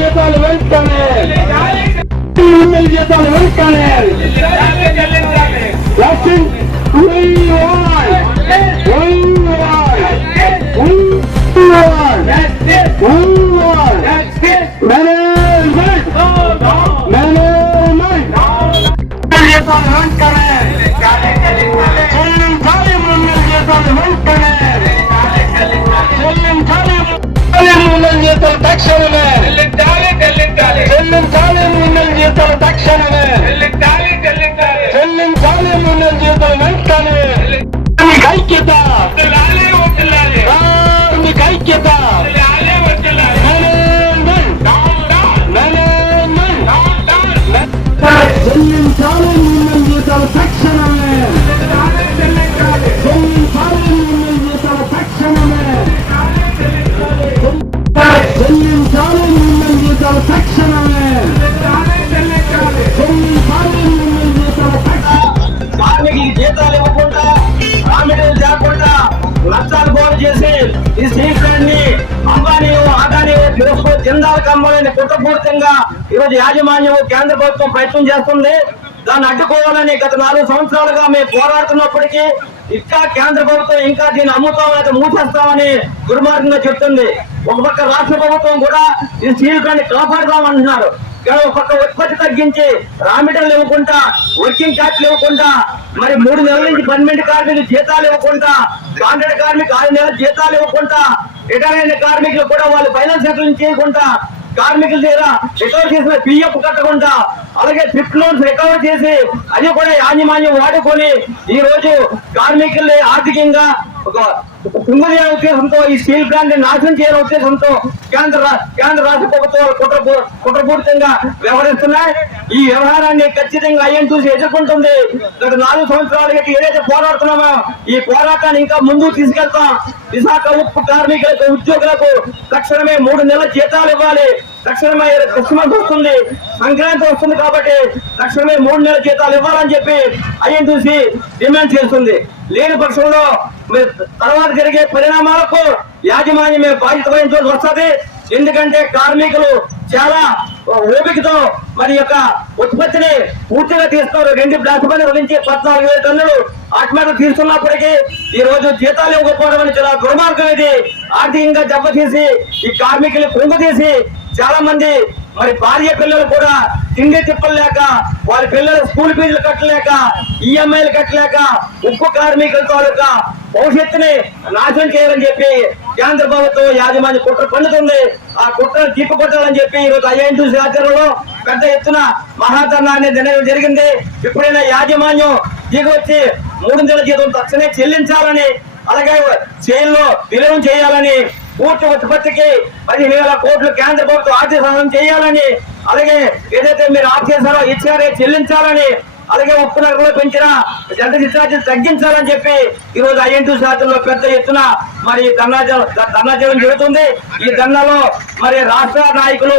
జీతాలు వెంటనే జీతాలు వెంటనే తక్షణమే చెల్లించాలి మిన్నల్ జీతాలు తక్షణమే చెల్లించాలి మిన్నల్ జీతాలు వెంటనే ఐక్యత కార్మిక ఐక్యత చెల్లించాలి మిన్నల్ జీతాలు తక్షణమే చెల్లించాలి మిన్నల్ జీతాలు తక్షణమే చెల్లించాలి మిన్నల్ జీతాలు తక్షణమే కార్మికులకి జీతాలు ఇవ్వకుండా రామిడీలు లేకుండా లక్షాలు గోలు చేసి ఈ సీట్లన్నీ అంబానీ అదానీ జిందాల్ కంపెనీని కుట్రపూరితంగా ఈరోజు యాజమాన్యం కేంద్ర ప్రభుత్వం ప్రయత్నం చేస్తుంది. దాన్ని అడ్డుకోవాలని గత 4 సంవత్సరాలుగా మేము పోరాడుతున్నప్పటికీ ఇంకా కేంద్ర ప్రభుత్వం ఇంకా దీన్ని అమ్ముతామని మూసేస్తామని దుర్మార్గంగా చెప్తుంది. ఒక పక్క రాష్ట్ర ప్రభుత్వం కూడా ఈ స్టీల్ ప్లాంట్ కాపాడుతామంటున్నారు. ఒక పక్క ఉత్పత్తి తగ్గించి రామిటర్లు ఇవ్వకుండా వర్కింగ్ క్యాపిటల్ ఇవ్వకుండా మరి 3 నెలల నుంచి పర్మనెంట్ కార్మికులు జీతాలు ఇవ్వకుండా కాంట్రాక్ట్ కార్మికులు 6 నెలల జీతాలు ఇవ్వకుండా రిటైర్ అయిన కార్మికులు కూడా వాళ్ళు ఫైనాన్స్ సెటిల్మెంట్ చేయకుండా కార్మికుల దగ్గర రికవర్ చేసిన పిఎఫ్ కట్టకుండా అలాగే ట్రిప్ లోన్స్ రికవర్ చేసి అది కూడా యాజమాన్యం వాడుకొని ఈ రోజు కార్మికుల్ని ఆర్థికంగా ఒక కుంగదీయ ఉద్దేశంతో ఈ స్టీల్ ప్లాంట్ నాశనం చేయాలనే ఉద్దేశంతో కేంద్ర రాష్ట్ర ప్రభుత్వాలు కుట్రపూరితంగా వ్యవహరిస్తున్నాయి. ఈ వ్యవహారాన్ని ఖచ్చితంగా ఐఎన్టీయూసీ ఎదుర్కొంటుంది. గత 4 సంవత్సరాలుగా ఏదైతే పోరాడుతున్నామో ఈ పోరాటాన్ని ఇంకా ముందుకు తీసుకెళ్తాం. విశాఖ ఉక్కు కార్మికులకు ఉద్యోగులకు తక్షణమే 3 నెలల జీతాలు ఇవ్వాలి. తక్షణమే క్రిస్మస్ వస్తుంది, సంక్రాంతి వస్తుంది కాబట్టి తక్షణమే 3 నెలల జీతాలు ఇవ్వాలని చెప్పి ఐఎన్టీయూసీ డిమాండ్ చేస్తుంది. లేని పక్షంలో తర్వాత జరిగే పరిణామాలకు యాజమాన్యమే బాధ్యత వహించాల్సి వస్తుంది. ఎందుకంటే కార్మికులు చాలా ఓపికతో మరి యొక్క ఉత్పత్తిని పూర్తిగా తీస్తున్నారు. 2 బ్లాక్ పనుల నుంచి 14,000 టన్నులు ఆత్మహత్య తీస్తున్నప్పటికీ ఈ రోజు జీతాలు ఇవ్వకపోవడం అని చాలా దుర్మార్గం. ఇది ఆర్థికంగా దెబ్బతీసి ఈ కార్మికులు కుంగదీసి చాలా మంది మరి భార్య పిల్లలు కూడా తిండి తిప్పలేక వాళ్ళ పిల్లలు స్కూల్ ఫీజులు కట్టలేక ఈఎంఐలు కట్టలేక ఉక్కు కార్మికుల తాలూకా భవిష్యత్తుని నాశనం చేయాలని చెప్పి కేంద్ర ప్రభుత్వం యాజమాన్య కుట్ర పండుతుంది. ఆ కుట్రను తిప్పికొట్టాలని చెప్పి ఈరోజు ఐఎన్టీయూసీ ఆధ్వర్యంలో పెద్ద ఎత్తున మహాధర్నా అనే నిర్ణయం జరిగింది. ఎప్పుడైనా యాజమాన్యం దిగొచ్చి 3 నెలల జీతం తక్షణమే చెల్లించాలని అలాగే చేల్లో విలీనం చేయాలని పూర్తి ఉత్పత్తికి 15,000 కోట్లు కేంద్ర ప్రభుత్వం ఆర్థిక సహాయం చేయాలని అలాగే ఏదైతే మీరు ఆర్టీసీలో ఇచ్చారో చెల్లించాలని అలాగే ఉప్పు నగరంలో పెంచిన జనరల్ డిశ్చార్జీలు తగ్గించాలని చెప్పి ఈ రోజు ఐఎన్టీయూసీ ఆధ్వర్యంలో పెద్ద ఎత్తున మరి ధర్నా చేయడం జరుగుతుంది. ఈ ధర్నాలో మరి రాష్ట్ర నాయకులు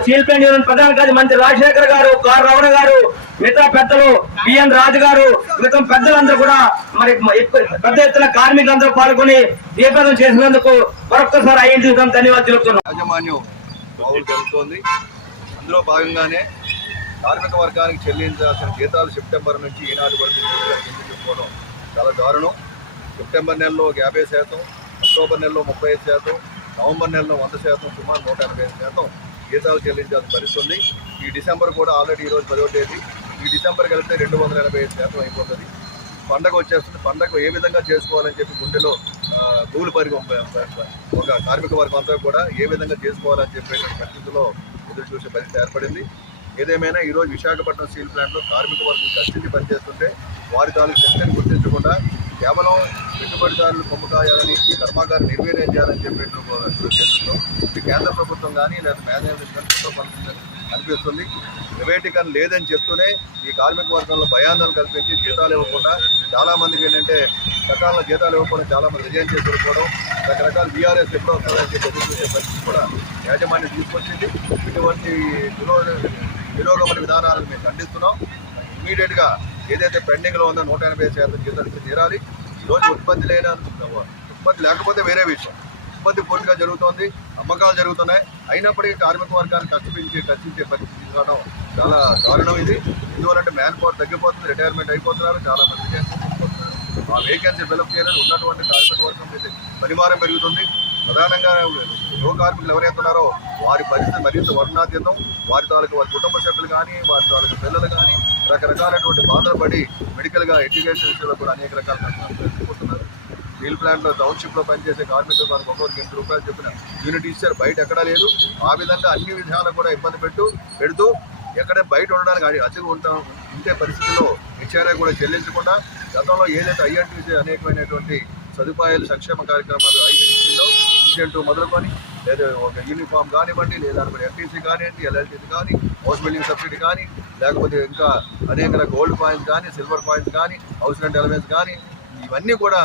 స్టీల్ ప్లాంట్ యూనియన్ ప్రధాన కార్యదర్శి మంత్రి రాజశేఖర్ గారు, కారు రమణ గారు, మిగతా పెద్దలు బిఎన్ రాజు గారు, మిగతా పెద్దలందరూ కూడా మరి పెద్ద ఎత్తున కార్మికులందరూ పాల్గొని దీపావళి చేసినందుకు మరొక్కసారి ఐఎన్టీయూసీ ధన్యవాదాలు తెలుపుతున్నాం. యాజమాన్యం బాగులు జరుగుతోంది. అందులో భాగంగానే కార్మిక వర్గానికి చెల్లించాల్సిన జీతాలు సెప్టెంబర్ నుంచి ఈనాటి వరకు చెప్పుకోవడం చాలా దారుణం. సెప్టెంబర్ నెలలో 50%, అక్టోబర్ నెలలో 35%, నవంబర్ నెలలో 100%, సుమారు 180% జీతాలు చెల్లించాల్సిన పరిస్థితి ఉంది. ఈ డిసెంబర్ కూడా ఆల్రెడీ ఈరోజు 10వ తేదీ. ఈ డిసెంబర్ కలిపితే 285% అయిపోతుంది. పండగ వచ్చేస్తుంది. పండగ ఏ విధంగా చేసుకోవాలని చెప్పి గుండెలో దూలు పరిగి ఒక కార్మిక వర్గం అంతా కూడా ఏ విధంగా చేసుకోవాలని చెప్పేటువంటి పరిస్థితుల్లో ఎదురు చూసే పరిస్థితి ఏర్పడింది. ఏదేమైనా ఈరోజు విశాఖపట్నం స్టీల్ ప్లాంట్లో కార్మిక వర్గం కష్టించి పనిచేస్తుంటే వారి తాలూకు శక్తిని గుర్తించకుండా కేవలం పెట్టుబడిదారులు కొమ్ము కాయాలని ఈ కర్మాగారం నిర్వీర్యం చేయాలని చెప్పేటువంటి ఉద్దేశంతో ఈ కేంద్ర ప్రభుత్వం కానీ లేదా మేనేజ్మెంట్ కానీ కుట్రపడుతుందని అనిపిస్తుంది. ప్రైవేటీకరణ లేదని చెప్తూనే ఈ కార్మిక వర్గంలో భయాందోళన కల్పించి జీతాలు ఇవ్వకుండా చాలామందికి ఏంటంటే సకాలంలో జీతాలు ఇవ్వకుండా చాలామంది రిజైన్ చేసి వెళ్ళిపోవడం, రకరకాల బీఆర్ఎస్ ఎప్పుడో వస్తుందని చెప్పి ఎదురు చూసే పరిస్థితి కూడా యాజమాన్యం తీసుకొచ్చింది. ఇటువంటి విరోగమైన విధానాలను మేము ఖండిస్తున్నాం. ఇమీడియట్గా ఏదైతే పెండింగ్లో ఉందో 180% జీతాలు తీరాలి. ఈరోజు ఉత్పత్తి లేకపోతే వేరే విషయం. ఉత్పత్తి పూర్తిగా జరుగుతోంది. అమ్మకాలు జరుగుతున్నాయి. అయినప్పటికీ కార్మిక వర్గాన్ని కష్టించే పరిస్థితి రావడం చాలా దారుణం. ఇది ఎందువలంటే మ్యాన్ పవర్ తగ్గిపోతుంది, రిటైర్మెంట్ అయిపోతున్నారు, చాలా మంది వేకెన్సీ ఆ వేకెన్సీ ఫిలప్ చేయాలని ఉన్నటువంటి కార్మిక వర్గం అయితే పరిమారం పెరుగుతుంది. ప్రధానంగా యువ కార్మికులు ఎవరైతే ఉన్నారో వారి పరిస్థితి మరింత వర్ణాతీతం. వారి కుటుంబ సభ్యులు కానీ, వారి తాలూకు పిల్లలు కానీ రకరకాలైనటువంటి బాధలు పడి మెడికల్గా ఎడ్యుకేషన్ విషయంలో కూడా అనేక రకాల కష్టాలు ఎదుర్కొంటున్నారు. స్టీల్ ప్లాంట్లో టౌన్షిప్లో పనిచేసే కార్మికులు మనకు ఒక్కొక్కరికి 8 రూపాయలు చెప్పిన యూనిట్ ఇచ్చారు, బయట ఎక్కడా లేదు. ఆ విధంగా అన్ని విధాలు కూడా ఇబ్బంది పెడుతూ ఎక్కడ బయట ఉండడానికి అతిగా ఉంటే పరిస్థితుల్లో నిత్యాన్ని కూడా చెల్లించకుండా గతంలో ఏదైతే ఐఆర్టీసీ అనేకమైనటువంటి సదుపాయాలు సంక్షేమ కార్యక్రమాలు 5 ఇన్స్టిట్యూట్లో ఇన్సెంటివ్ మొదలుకొని లేదా ఒక యూనిఫామ్ కానివ్వండి, లేదా ఎఫ్టీసీ కానివ్వండి, ఎల్ఎల్టీసీ కానీ, హౌస్ బిల్డింగ్ సబ్సిడీ కానీ, లేకపోతే ఇంకా అనేక గోల్డ్ కాయిన్స్ కానీ, సిల్వర్ కాయిన్స్ కానీ, హౌస్ రెంట్ అలవెన్స్ కానీ, ఇవన్నీ కూడా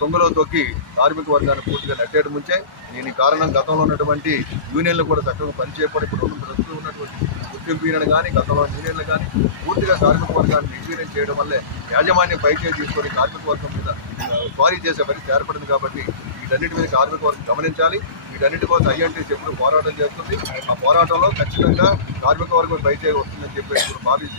తొంగలో తొక్కి కార్మిక వర్గాన్ని పూర్తిగా నెట్టేయడం ముంచే. దీని కారణం గతంలో ఉన్నటువంటి యూనియన్లు కూడా చక్కగా పనిచేయడం, ఇప్పుడు ఉన్నటువంటి గుర్తింపు యూనియన్ కానీ, గతంలో యూనియన్లు కానీ పూర్తిగా కార్మిక వర్గాన్ని నిర్వీర్యం చేయడం వల్లే యాజమాన్యం పైకే తీసుకొని కార్మిక వర్గం మీద స్వారీ చేసే పరిస్థితి ఏర్పడింది. కాబట్టి వీటన్నిటి మీద కార్మిక వర్గం గమనించాలి. వీటన్నిటి కోసం ఐఎన్టీసీ ఎప్పుడు పోరాటం చేస్తుంది. ఆ పోరాటంలో ఖచ్చితంగా కార్మిక వర్గం పైచే వస్తుందని చెప్పి ఇప్పుడు భావిస్తుంది.